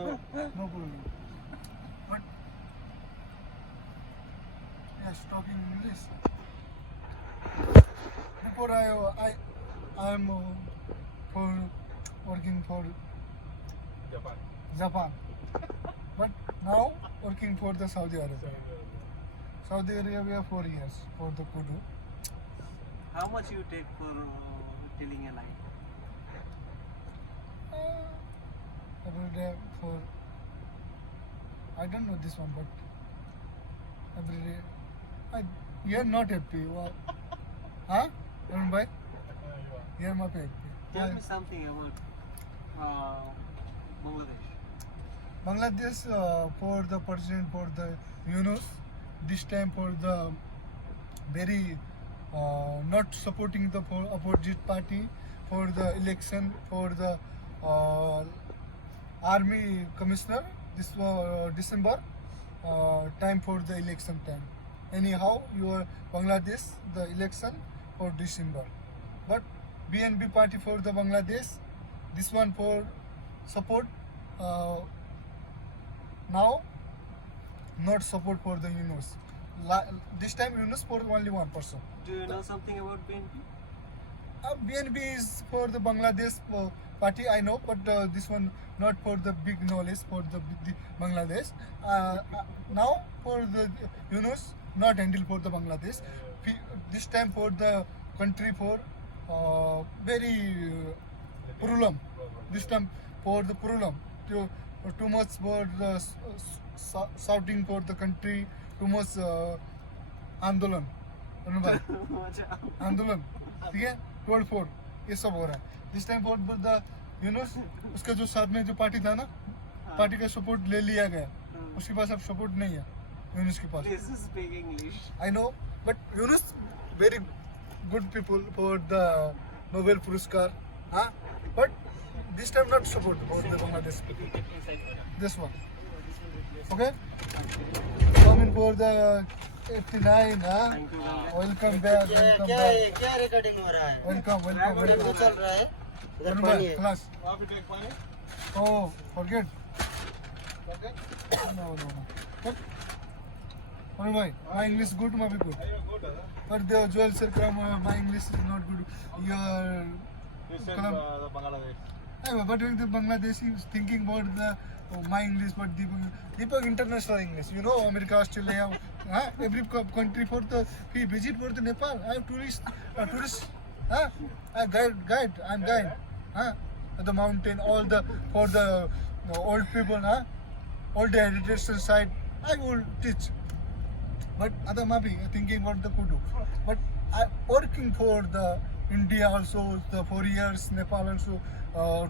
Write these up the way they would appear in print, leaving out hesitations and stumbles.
No problem. But yes, talking English. Before I am for working for Japan, but now working for the Saudi Arabia. Saudi Arabia 4 years for the kudu. How much you take for telling a lie? Every day for I don't know this one, but every day you're not happy. Well, huh? Arun bhai? You're not happy. Tell me something about Bangladesh. Bangladesh for the president for the Yunus this time for the very not supporting the opposite party for the election for the army commissioner this December time for the election time. Anyhow, your Bangladesh the election for December, but BNP party for the Bangladesh this one for support now not support for the Yunus. This time Yunus for only one person. Do you know something about BNP? BNP is for the Bangladesh party, I know, but this one not for the big knowledge for the Bangladesh. Now for the Yunus, not handle for the Bangladesh. This time for the country for very problem. This time for the problem. Too much for the shouting for the country. Too much आंदोलन आंदोलन ठीक है 12-4 ये सब हो रहा है this time for the Yunus उसका जो साथ में जो पार्टी था ना पार्टी का सपोर्ट ले लिया गया उसके पास अब सपोर्ट नहीं है यूनुस के पास I know but Yunus very good people for the Nobel पुरस्कार हाँ but this time not support for the Bangladesh this one okay coming for the 89 हाँ वेलकम बैक क्या रिकॉर्डिंग हो रहा है वेलकम तो चल रहा है इधर पानी है क्लास ओह फॉरगेट नो अरे भाई my English good my good but the Joel sir my English is not good your but the Bangladeshi is thinking about the my English but Deepak international English you know America Australia every country for the he visit for the Nepal I am tourist I guide I'm guide the mountain all the for the old people all the heritage side I will teach but other maybe thinking about the kudu but I working for the India also the 4 years Nepal also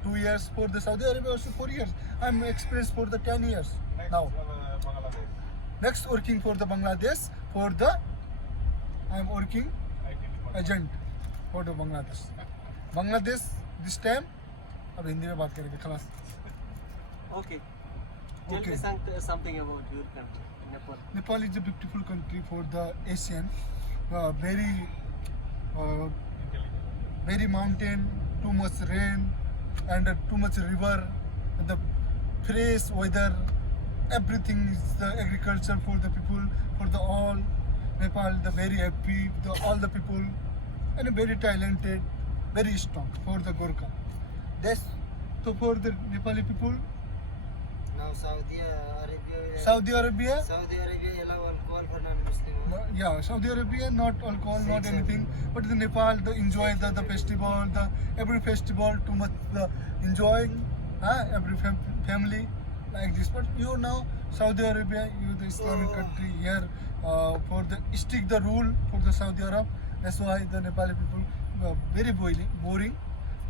2 years for the Saudi Arabia also 4 years I'm experienced for the 10 years now next working for the Bangladesh for the I'm working agent for the Bangladesh this time अब हिंदी में बात करेंगे खलास Okay. Tell me something about your country, Nepal. Nepal is a beautiful country for the Asian very mountain too much rain and too much river the fresh weather everything is the agriculture for the people for the all Nepal the very happy all the people and very talented very strong for the Gorkha that's so for the Nepali people now Saudi Arabia allow alcohol for non-Muslim yeah Saudi Arabia not alcohol not anything but the Nepal the enjoy the festival the every festival too much the enjoying every family like this but you know Saudi Arabia you the Islamic country here for the stick the rule for the Saudi Arab that's why the Nepali people very boring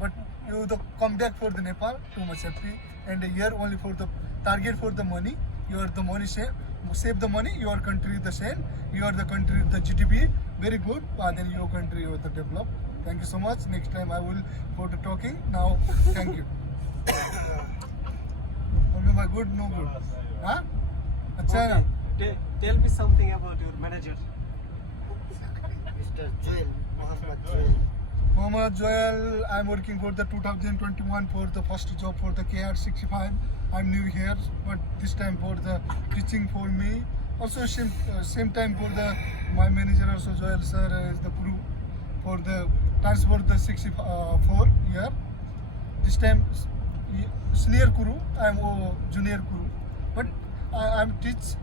but you the come back for the Nepal too much happy and here only for the target for the money your the money save the money your country the same your the country the GDP very good then your country you the develop thank you so much next time I will for the talking now thank you okay my good no good हाँ अच्छा है ना Tell me something about your manager. Mr. Joel Mohammed Joel Mohammad Joel, I'm working for the 2021 for the first job for the KR65. I'm new here, but this time for the teaching for me. Also same time for the my manager also Joel sir is the guru for the transport the 64 year. This time senior guru, I'm junior guru, but I'm teach.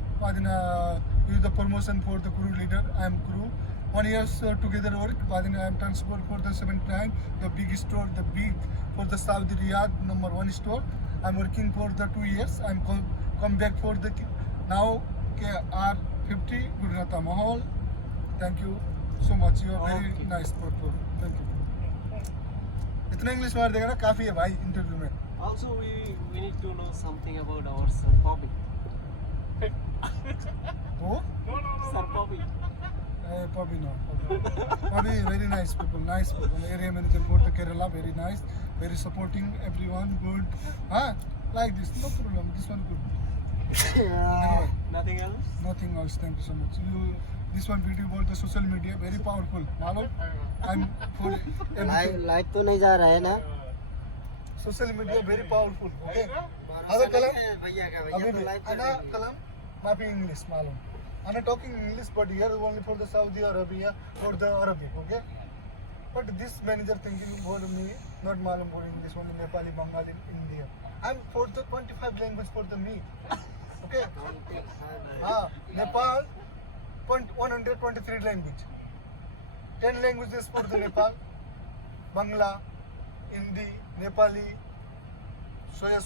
Is the promotion for the guru leader. I'm guru. 1 year together work. I'm transport for the 79, the big store, the big for the Saudi Riyadh #1 store. I'm working for the 2 years. I'm come back for the now KR50 Gurunata Mahal. Thank you so much. You are very nice people. Thank you. इतना English मार देगा ना काफी है भाई interview में. Also, we need to know something about our Bobby. Oh? Sir Bobby. Probably not. Probably very nice people. Area manager for the Kerala, very nice, very supporting everyone. Good. Like this, no problem. This one good. Anyway, Nothing else? nothing else. Thank you so much. This one video about the social media, very powerful. Malo, I'm for everything. Light तो नहीं जा रहा है ना Social media very powerful. Okay. भरोसा Other kalam? नहीं है भैया का भैया Abhi तो bhi. Light Ana kalam, mapi English malum. I'm talking English, but here only for the Saudi Arabia, for the Arabic, okay? But this manager thinking for me, not malum for English, only Nepali, Bengali, India. I'm for the 25 language for the me, okay? Nepal, 123 language. 10 languages for the Nepal, Bangla, Hindi, Nepali, soya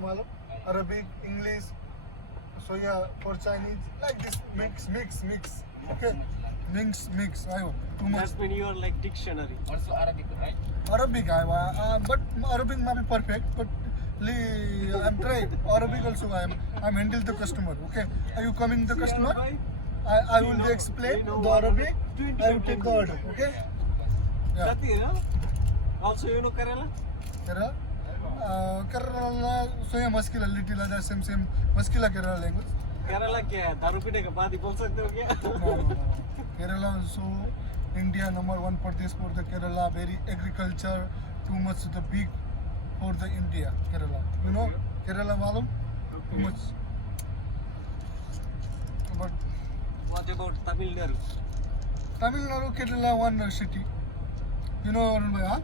malum, Arabic, English, soya for Chinese, like this mix, okay? Mix, I hope. Too much. That's when you are like dictionary. Also Arabic, right? Arabic, but Arabic may be perfect, but I'm trying. Arabic also I'm handle the customer, okay? Are you coming the customer? I will explain the Arabic, I will take the order, okay? Yeah. That is, no? Also, you know Kerala? Kerala, soya maskila, little same maskila Kerala language. Kerala क्या है दारू पीने के बाद ही बोल सकते हो क्या No. Kerala also India #1 Pradesh for the Kerala, very agriculture, too much the big for the India, Kerala. You know Kerala malum? Too much. But What about Tamil Nadu? Tamil Nadu, Kerala, one city. You know Arun bhai, huh?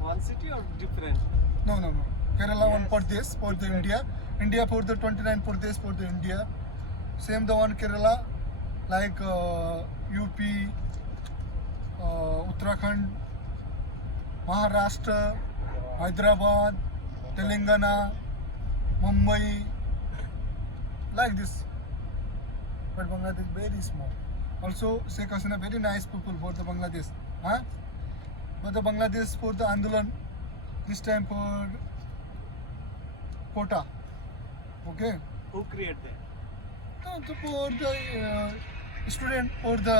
One city or different? No. Kerala one Pradesh for the India. India for the 29 Pradesh for the India. Same the one Kerala, like UP, Uttarakhand, Maharashtra, Hyderabad, Telangana, Mumbai, like this. But Bangladesh very small. Also, Sheikh Hasina very nice people for the Bangladesh. But the Bangladesh for the Andolan, this time for quota. Okay. Who create that? For the student for the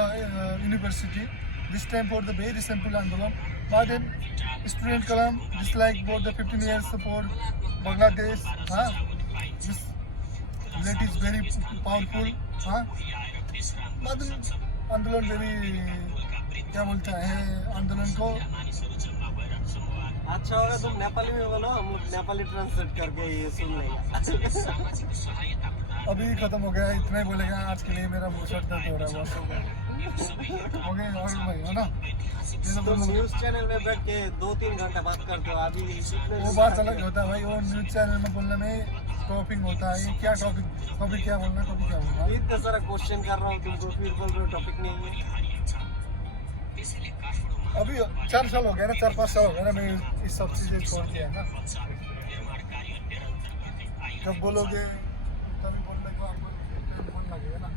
university, this time for the very simple Andolan. But then student kalam dislike for the 15 years for Bangladesh. This lady is very powerful. But then आंदोलन very क्या बोलता है आंदोलन को अच्छा होगा तुम नेपाली में बोलो हम नेपाली ट्रांसलेट करके ये सुन लेंगे अभी खत्म हो गया इतना ही बोलेगा आज के लिए मेरा मुंह सर दर्द हो रहा है बस हो गया और भाई है ना तुम न्यूज चैनल में बैठ के 2-3 घंटा बात करते हो अभी वो बात अलग होता है भाई वो न्यूज चैनल में बोलने में टॉपिक होता है ये क्या टॉपिक कभी क्या बोलना कभी क्या बोलना इतना सारा क्वेश्चन कर रहा हूँ तुमको फिर बोल रहे हो टॉपिक नहीं है अभी 4 साल हो गया ना 4-5 साल हो गया ना मैं इस सब चीजें छोड़ दिया है ना जब बोलोगे तभी बोलने को आपको मन लगेगा ना